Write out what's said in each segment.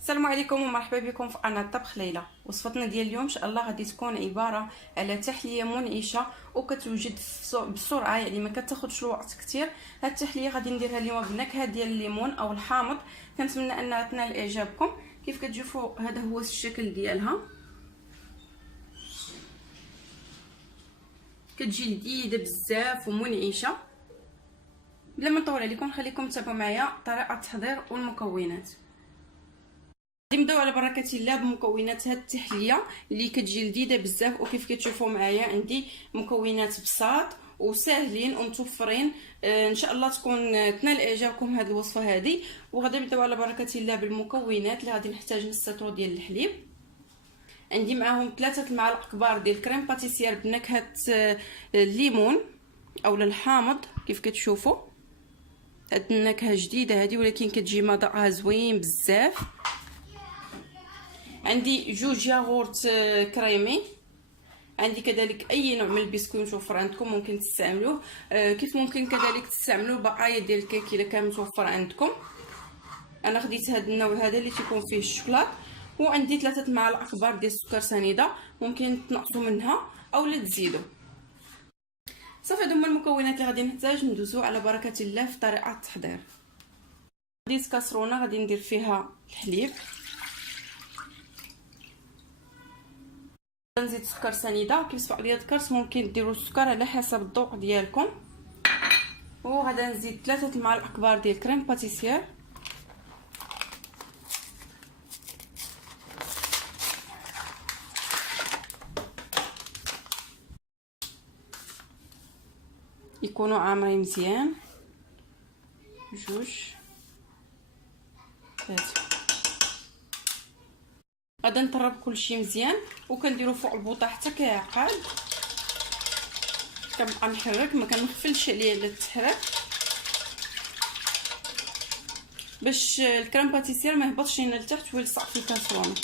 السلام عليكم ومرحبا بكم في قناه طبخ ليلى. وصفتنا ديال اليوم ان شاء الله غادي تكون عباره على تحليه منعشه وكتوجد بسرعه، يعني ما كتاخذش الوقت كثير. هاد التحليه غادي نديرها اليوم بالنكهه ديال الليمون او الحامض. كنتمنى انها تنال اعجابكم. كيف كتشوفوا هذا هو الشكل ديالها، كتجي لذيذه بزاف ومنعشه. بلا ما نطول عليكم خليكم تتابعوا معايا طريقه التحضير والمكونات. غادي نبداو على بركه الله بمكونات هاد التحليه اللي كتجي لذيذه بزاف. وكيف كتشوفوا معايا عندي مكونات بساط وساهلين ومتوفرين. ان شاء الله تكون تنال اعجابكم هاد الوصفه هذه. وغادي نبداو على بركه الله بالمكونات اللي غادي نحتاج نص لتر ديال الحليب. عندي معاهم 3 المعالق كبار ديال كريم باتيسير بنكهه الليمون او الحامض. كيف كتشوفوا هاد النكهه جديده هذه، ولكن كتجي مذاقها زوين بزاف. عندي 2 ياغورت كريمي. عندي كذلك اي نوع من البسكويت متوفر عندكم ممكن تستعملوه. كيف ممكن كذلك تستعملوا بقايا ديال الكيك الا كان متوفر عندكم. انا خديت هذا النوع هذا اللي تيكون فيه الشوكولات. وعندي 3 معالق كبار ديال السكر سنيده، ممكن تنقصوا منها او لا تزيدوا. صافي هادو هما المكونات اللي غادي نحتاج. ندوزو على بركه الله في طريقه التحضير. خديت كاسرونه غادي ندير فيها الحليب، نزيد سكر سنيده. كيف سبق لي ذكرت ممكن ديروا السكر على حسب الذوق ديالكم. وغادا نزيد 3 المعالق كبار ديال كريم باتيسير، يكونوا عامرين مزيان. 2 3. غادا نطرب كلشي مزيان وكنديرو فوق البوطه حتى كيعقل. كنبقى نحرك، ما كنغفلش عليه على التحرك باش الكريم باتيسير ما يهبطش لينا لتحت ويلصق في الكاسرونه.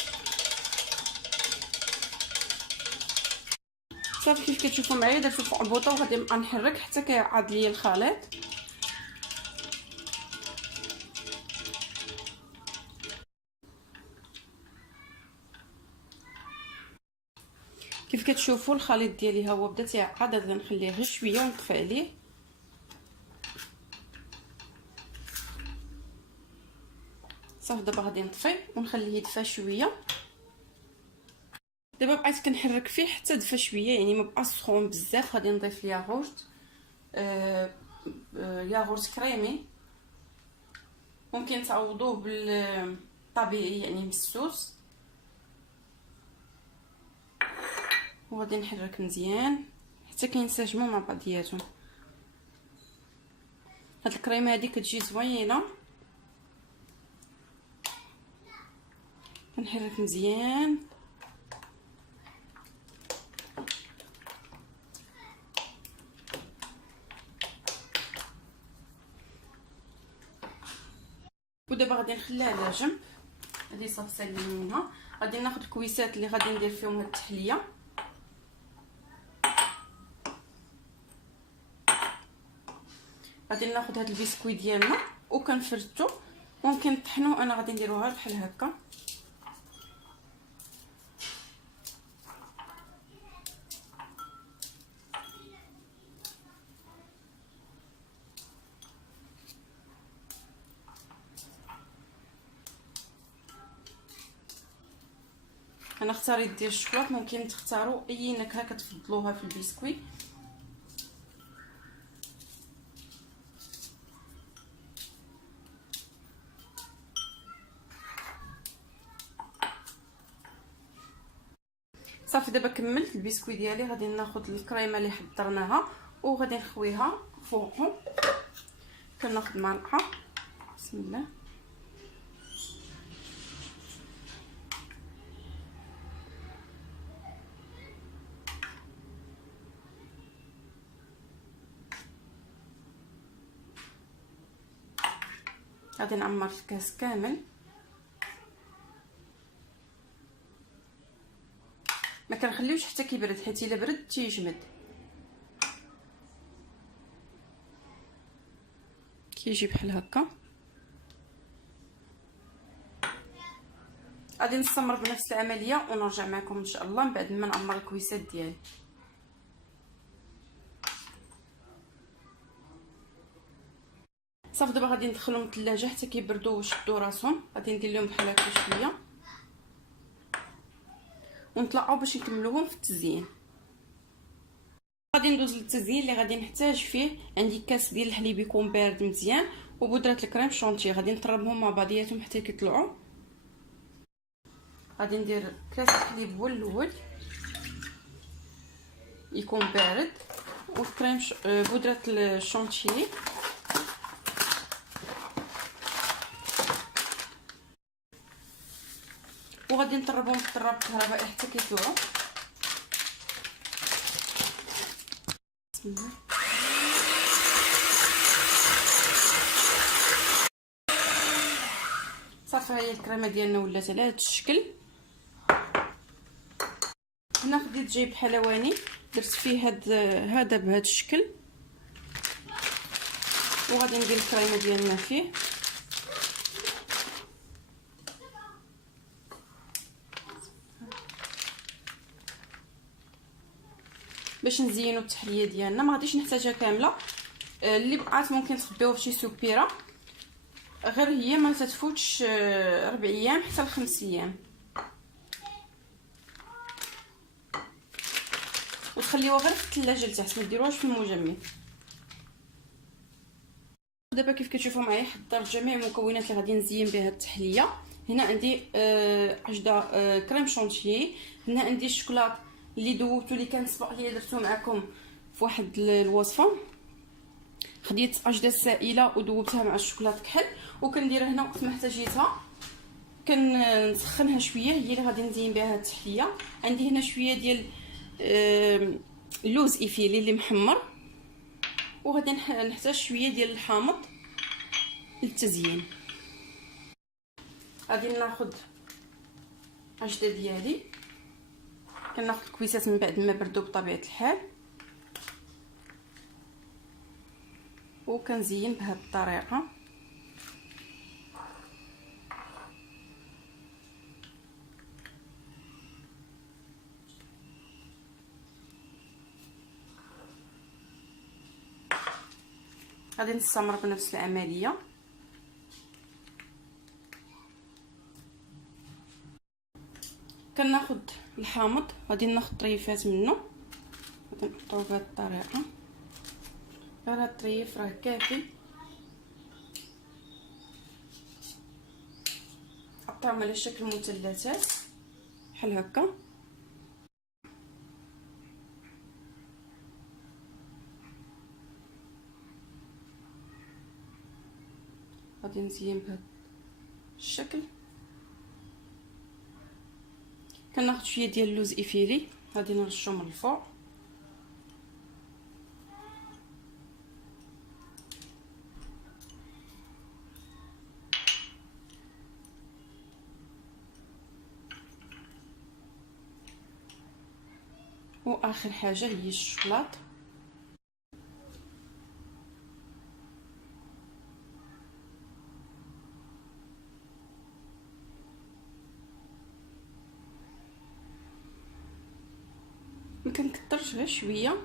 صافي كيف كتشوفوا معايا درتو فوق البوطه وغادي نبقى نحرك حتى كيعاد ليا الخليط. كيف كتشوفوا الخليط ديالي ها هو بدا تيعقد. غنخليه غير شويه ونطفي عليه. صافي دابا غادي نطفي ونخليه يدفى شويه. دابا بقيت كنحرك فيه حتى دفى شويه، يعني ما بقاش سخون بزاف. غادي نضيف الياغورت، ياغورت كريمي. ممكن تعوضوه بالطبيعي يعني بالسوس. وغادي نحرك مزيان حتى كينسجموا مع بعضياتهم. هاد الكريمه هادي كتجي زوينه. كنحرك مزيان. ودابا غادي نخليها على جنب. هذه صافي سالينا منها. غادي ناخذ الكويسات اللي غادي ندير فيهم هاد التحليه. غادي ناخذ هاد البسكويت ديالنا وكنفرتو. ممكن نطحنوه، انا غادي نديروها بحال هكا. انا اختاريت ديال الشوكولات، ممكن تختاروا اي نكهه كتفضلوها في البسكويت. صافي دابا كملت البسكويت ديالي. غادي ناخذ الكريمه اللي حضرناها وغادي نخويها فوقهم. كناخذ معلقه. بسم الله. غادي نعمر الكاس كامل. ما كنخليوش حتى كيبرد، حيت الا برد تيجمد. كيجي بحال هكا. غادي نستمر بنفس العمليه ونرجع معكم ان شاء الله من بعد ما نعمر الكويسات ديالي. صافي دابا غادي ندخلهم للثلاجه حتى كيبردوا ويشدوا راسهم. غادي ندير لهم بحال هكا شويه ونطلعوا باش نكملوهم في التزيين. غادي ندوز للتزيين اللي غادي نحتاج فيه. عندي كاس ديال الحليب يكون بارد مزيان وبودره الكريم شونتي. غادي نطربهم مع بعضياتهم حتى كيطلعوا. غادي ندير كاس الحليب هو الاول يكون بارد والكريم بودره الشونتي وغادي نطربهم في الطراب الكهربائي حتى كيطلعوا. بسم الله. صافي هي الكريمه ديالنا ولات على هذا الشكل. هنا خديت جايب حلواني درت فيه هذا بهذا الشكل وغادي ندير الكريمه ديالنا فيه. باش نزينوا التحليه ديالنا. ما غاديش نحتاجها كامله، اللي بقات ممكن تخبيوها في شي سوبيره، غير هي ما تتفوتش 4 ايام حتى ل5 ايام، وتخليوها غير في الثلاجه لتحت، ما ديروهاش في المجمد. دابا كيف كتشوفوا معايا حضرت جميع المكونات اللي غادي نزين بها التحليه. هنا عندي عجده كريم شونتيي، هنا عندي الشوكولات اللي دوبتو اللي كان سبق لي درتو معكم في واحد الوصفه. خديت عجده سائله ودوبتها مع الشوكولات كحل، وكندير هنا وقت ما احتاجيتها كنسخنها شويه، هي اللي غادي نزين بها التحليه. عندي هنا شويه ديال اللوز ايفيلي اللي محمر، وغادي نحتاج شويه ديال الحامض للتزيين. غادي ناخذ عجده ديالي، كناخذ الكويسات من بعد ما بردوا بطبيعه الحال، وكنزين بهذه الطريقه. غادي نستمر بنفس العمليه. كناخذ الحامض، غادي ناخذ طريفات منه، غادي نحطوه بهذه الطريقه. غير هاد الطريف راه كافي. قطعهم على شكل مثلثات بحال هكا. غادي نزين بهذا الشكل. كناخذ شويه ديال اللوز ايفيلي، غادي نرشو من الفوق. واخر حاجه هي الشوكولاط. ما كنكثرش غير شويه.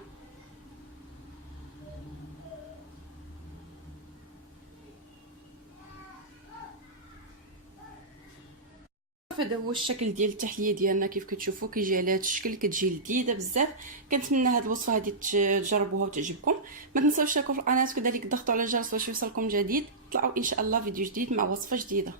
هذا هو الشكل ديال التحليه ديالنا. كيف كتشوفوا كيجي على هذا الشكل، كتجي لذيذه بزاف. كنتمنى هذه الوصفه هذه تجربوها وتعجبكم. ما تنساوش تشتركوا في القناه وكذلك تضغطوا على الجرس باش يوصلكم جديد. طلعوا ان شاء الله فيديو جديد مع وصفه جديده.